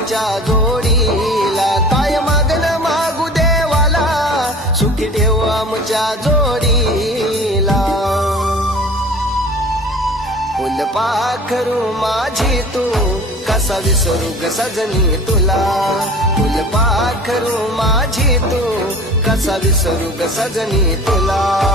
आमच्या जोडीला, काय मागन मागू देवाला, सुखी ठेव आमच्या जोडीला. फुलपाखरू माझी तू, कसा विसरू ग सजनी तुला. फुलपाखरू माझी तू, कसा विसरू ग सजनी तुला.